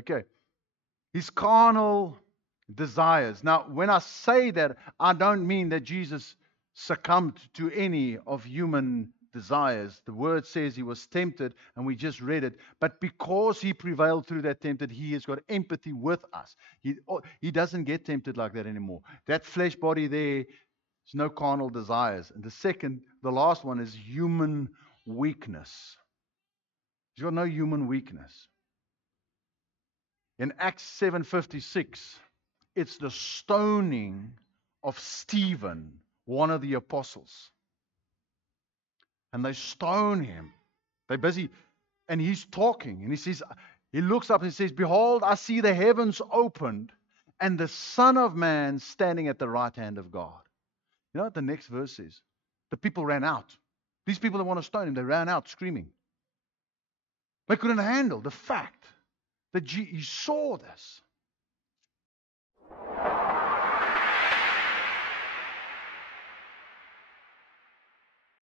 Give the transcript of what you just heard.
Okay. His carnal desires. Now, when I say that, I don't mean that Jesus succumbed to any of human desires. The word says he was tempted, and we just read it. But because he prevailed through that tempted, he has got empathy with us. He doesn't get tempted like that anymore. That flesh body there is no carnal desires. And the last one is human weakness. He's got no human weakness. In Acts 7:56, it's the stoning of Stephen, one of the apostles. And they stone him. They're busy. And he's talking. And he looks up and he says, "Behold, I see the heavens opened and the Son of Man standing at the right hand of God." You know what the next verse is? The people ran out. These people that want to stone him, they ran out screaming. They couldn't handle the fact that he saw this.